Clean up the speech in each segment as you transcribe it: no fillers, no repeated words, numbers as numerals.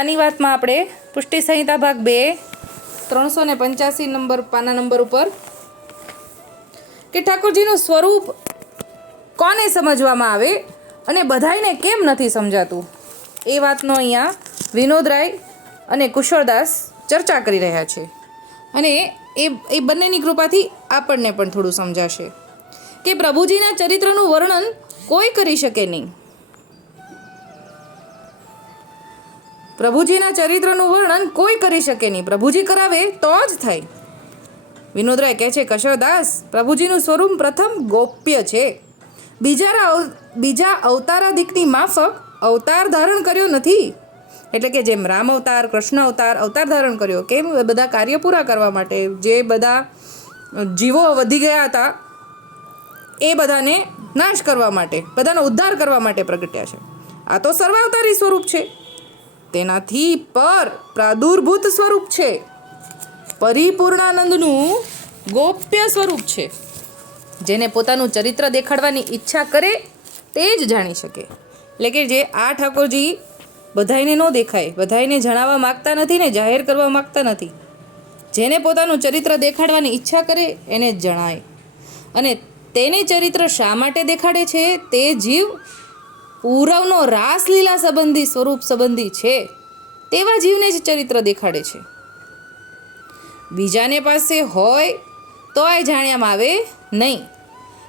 આની વાતમાં આપણે પુષ્ટિ સંહિતા ભાગ 2 385 નંબર પાના નંબર ઉપર કે ઠાકોરજીનું સ્વરૂપ કોને સમજવામાં આવે અને બધાયને કેમ નથી સમજાતું એ વાતનો અહીંયા વિનોદરાય અને કુશળદાસ ચર્ચા કરી રહ્યા છે અને એ બંનેની કૃપાથી આપણને પણ થોડું સમજાશે કે પ્રભુજીના ચરિત્રનું વર્ણન કોઈ કરી શકે નહીં. પ્રભુજીના ચરિત્રનું વર્ણન કોઈ કરી શકે નહીં, પ્રભુજી કરાવે તો જ થાય. વિનોદરાય કહે છે, કુશળદાસ, પ્રભુજીનું સ્વરૂપ પ્રથમ ગોપ્ય છે. બીજા અવતારાદિકની માફક અવતાર ધારણ કર્યો નથી. એટલે કે જેમ રામ અવતાર, કૃષ્ણ અવતાર ધારણ કર્યો, કેમ બધા કાર્ય પૂરા કરવા માટે, જે બધા જીવો વધી ગયા હતા એ બધાને નાશ કરવા માટે, બધાનો ઉદ્ધાર કરવા માટે પ્રગટ્યા છે. આ તો સર્વાવતારી સ્વરૂપ છે, તેનાથી પર પ્રાદુર્ભૂત સ્વરૂપ છે, પરિપૂર્ણાનંદનું ગોપ્ય સ્વરૂપ છે. જેને પોતાનું ચરિત્ર દેખાડવાની ઈચ્છા કરે તે જ જાણી શકે. એટલે કે જે આ ઠાકોરજી બધાયને ન દેખાય, બધાયને જણાવવા માગતા નથી ને જાહેર કરવા માગતા નથી. જેને પોતાનું ચરિત્ર દેખાડવાની ઈચ્છા કરે એને જ જણાય. અને તેને ચરિત્ર શા માટે દેખાડે છે? તે જીવ પૂરવનો રાસલીલા સંબંધી સ્વરૂપ સંબંધી છે તેવા જીવને જ ચરિત્ર દેખાડે છે. બીજાને પાસે હોય તો એ જાણ્યામાં આવે નહીં.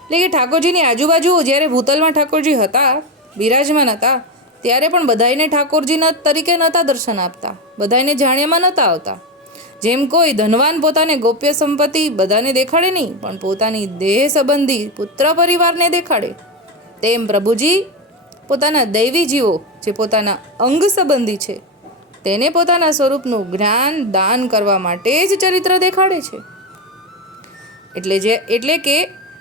એટલે કે ઠાકોરજીની આજુબાજુ જ્યારે ભૂતલમાં ઠાકોરજી હતા, બિરાજમાન હતા, ત્યારે પણ બધાયને ઠાકોરજીના તરીકે નહોતા દર્શન આપતા, બધાયને જાણ્યામાં નહોતા આવતા. જેમ કોઈ ધનવાન પોતાને ગોપ્ય સંપત્તિ બધાને દેખાડે નહીં, પણ પોતાની દેહ સંબંધી પુત્ર પરિવારને દેખાડે, તેમ પ્રભુજી પોતાના દૈવી જીવો જે પોતાના અંગ સંબંધી છે તેને પોતાના સ્વરૂપનું જ્ઞાન દાન કરવા માટે જ ચરિત્ર દેખાડે છે. એટલે કે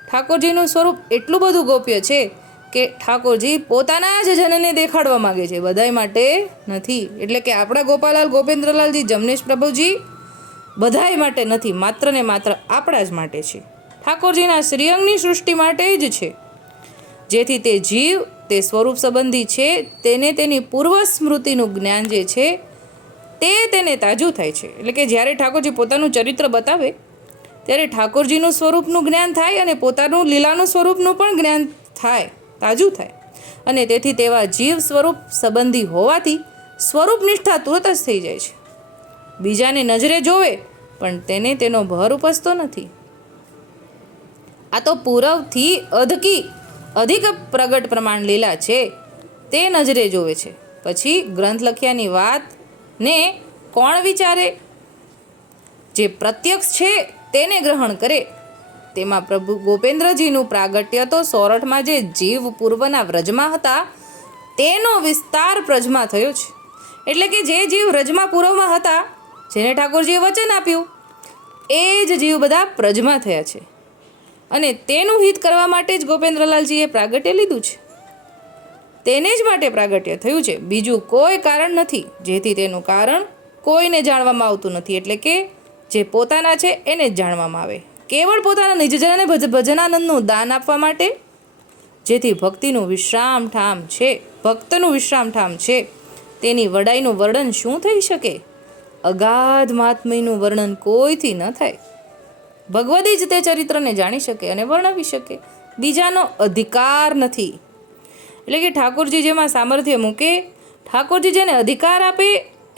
ઠાકોરજીનું સ્વરૂપ એટલું બધું ગોપ્ય છે કે ઠાકોરજી પોતાના જ જનને દેખાડવા માગે છે, બધાય માટે નથી. એટલે કે આપણા ગોપાલાલ ગોપેન્દ્રલાલજી જમનેશ પ્રભુજી બધાય માટે નથી, માત્ર ને માત્ર આપણા જ માટે છે. ઠાકોરજીના શ્રીઅંગની સૃષ્ટિ માટે જ છે, જેથી તે જીવ તે સ્વરૂપ સંબંધી છે તેને તેની પૂર્વ સ્મૃતિનું જ્ઞાન જે છે તે તેને તાજું થાય છે. એટલે કે જ્યારે ઠાકોરજી પોતાનું ચરિત્ર બતાવે ત્યારે ઠાકોરજીનું સ્વરૂપનું જ્ઞાન થાય અને પોતાનું લીલાનું સ્વરૂપનું પણ જ્ઞાન થાય, તાજું થાય. અને તેથી તેવા જીવ સ્વરૂપ સંબંધી હોવાથી સ્વરૂપ નિષ્ઠા તુરત જ થઈ જાય છે. બીજાને નજરે જોવે પણ તેને તેનો ભર ઉપજતો નથી. આ તો પૂર્વથી અધિક પ્રગટ પ્રમાણ લીલા છે તે નજરે જોવે છે. પછી ગ્રંથ લખ્યાની વાતને કોણ વિચારે? જે પ્રત્યક્ષ છે તેને ગ્રહણ કરે. તેમાં પ્રભુ ગોપેન્દ્રજીનું પ્રાગટ્ય તો સોરઠમાં જે જીવ પૂર્વના વ્રજમાં હતા તેનો વિસ્તાર પ્રજમાં થયો છે. એટલે કે જે જીવ વ્રજમાં પૂર્વમાં હતા, જેને ઠાકોરજીએ વચન આપ્યું, એ જ જીવ બધા પ્રજમાં થયા છે. અને તેનું હિત કરવા માટે જ ગોપેન્દ્રલાલજીએ પ્રાગટ્ય લીધું છે, તેને જ માટે પ્રાગટ્ય થયું છે, બીજું કોઈ કારણ નથી. જેથી તેનું કારણ કોઈને જાણવામાં આવતું નથી. એટલે કે જે પોતાના છે એને જ જાણવામાં આવે, કેવળ પોતાના નિજજનને ભજનાનંદનું દાન આપવા માટે. જેથી ભક્તિનું વિશ્રામ ઠામ છે, ભક્તનું વિશ્રામ ઠામ છે, તેની વડાઈનું વર્ણન શું થઈ શકે? અગાધ મહાત્મ્યનું વર્ણન કોઈથી ન થાય. ભગવદી જ તે ચરિત્રને જાણી શકે અને વર્ણવી શકે, બીજાનો અધિકાર નથી. એટલે કે ઠાકોરજી જેમાં સામર્થ્ય મૂકે, ઠાકોરજી જેને અધિકાર આપે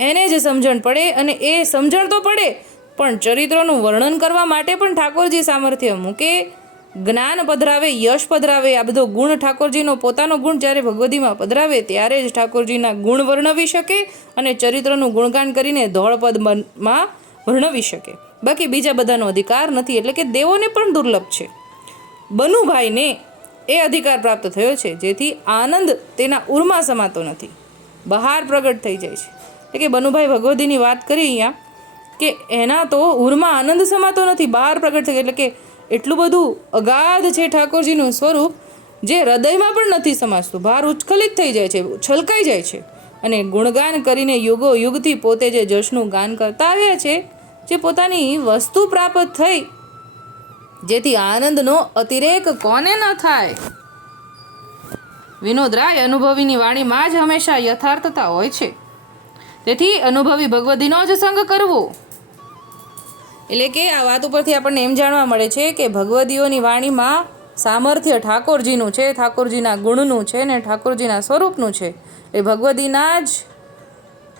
એને જ સમજણ પડે. અને એ સમજણ તો પડે પણ ચરિત્રનું વર્ણન કરવા માટે પણ ઠાકોરજી સામર્થ્ય મૂકે, જ્ઞાન પધરાવે, યશ પધરાવે. આ બધો ગુણ ઠાકોરજીનો પોતાનો ગુણ જ્યારે ભગવદીમાં પધરાવે ત્યારે જ ઠાકોરજીના ગુણ વર્ણવી શકે અને ચરિત્રનું ગુણગાન કરીને ધોળપદમાં વર્ણવી શકે. બાકી બીજા બધાનો અધિકાર નથી. એટલે કે દેવોને પણ દુર્લભ છે. બનુભાઈને એ અધિકાર પ્રાપ્ત થયો છે, જેથી આનંદ તેના ઉરમાં સમાતો નથી, બહાર પ્રગટ થઈ જાય છે. એટલે કે બનુભાઈ ભગવદીની વાત કરી અહીંયા કે એના તો ઉરમાં આનંદ સમાતો નથી, બહાર પ્રગટ થઈ. એટલે કે એટલું બધું અગાધ છે ઠાકોરજીનું સ્વરૂપ, જે હૃદયમાં પણ નથી સમાજતું, બહાર ઉચ્છખલિત થઈ જાય છે, છલકાઈ જાય છે. અને ગુણગાન કરીને યુગો યુગથી પોતે જે જશનું ગાન કરતા આવ્યા છે, જે પોતાની વસ્તુ પ્રાપ્ત થઈ, જેથી આનંદનો અતિરેક કોને ન થાય. વિનોદરાય અનુભવીની વાણીમાં જ હંમેશા યથાર્થતા હોય છે. તેથી અનુભવી ભગવદીનો જ સંગ કરવો. એટલે કે આ વાત ઉપરથી આપણને એમ જાણવા મળે છે કે ભગવદીઓની વાણીમાં સામર્થ્ય ઠાકોરજીનું છે, ઠાકોરજીના ગુણનું છે ને ઠાકોરજીના સ્વરૂપનું છે. એ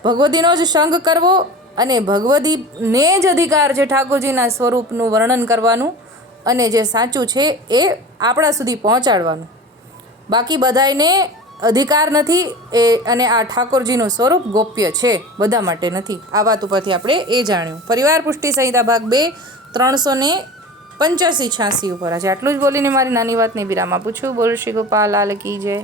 ભગવદીનો જ સંગ કરવો અને ભગવદીને જ અધિકાર છે ઠાકોરજીના સ્વરૂપનું વર્ણન કરવાનું અને જે સાચું છે એ આપણા સુધી પહોંચાડવાનું. બાકી બધાયને અધિકાર નથી અને આ ઠાકોરજીનું સ્વરૂપ ગોપ્ય છે, બધા માટે નથી. આ વાત ઉપરથી આપણે એ જાણ્યું. પરિવાર પુષ્ટિ સંહિતા ભાગ 2 385-86 ઉપર. આજે આટલું જ બોલીને મારી નાની વાતને વિરામ આપું છું. બોલ શ્રી ગોપાલ લાલ કી જય.